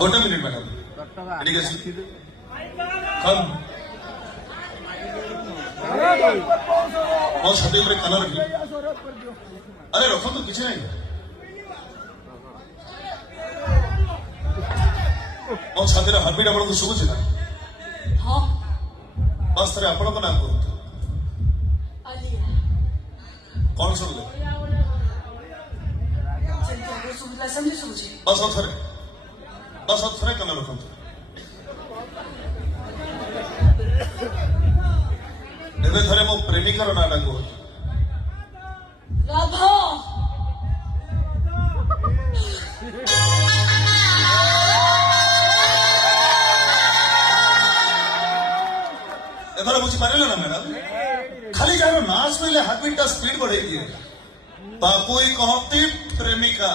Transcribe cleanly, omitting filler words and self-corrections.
गोटे minute madam कम ମୋ ଛାତି ଉପରେ କାନ ରଖି ଆରେ ରଖନ୍ତୁ କିଛି ନାହିଁ ମୋ ଛାତିର ହାର୍ଟବିଟ୍ ଆପଣଙ୍କୁ ଶୁଭୁଛି ନା ହଁ ବାସ୍ ଥରେ ଆପଣଙ୍କ ନାଁ କୁହନ୍ତୁ କଣ ଶୁଣିଲେ ବାସ୍ ଆଉ ଥରେ କାନ ରଖନ୍ତୁ ଏବେ ଥରେ ମୋ ପ୍ରେମିକାର ନାଁଟା କୁହନ୍ତୁ ରାଧା ଏଥର ବୁଝିପାରିଲେ ନା ମ୍ୟାଡାମ ଖାଲି ଯାହାର ନାଁ ଶୁଣିଲେ ହାର୍ଟବିଟ୍ ଟା ସ୍ପିଡ୍ ବଢେଇ ଦିଏ ତାକୁ ହିଁ କହନ୍ତି ପ୍ରେମିକା।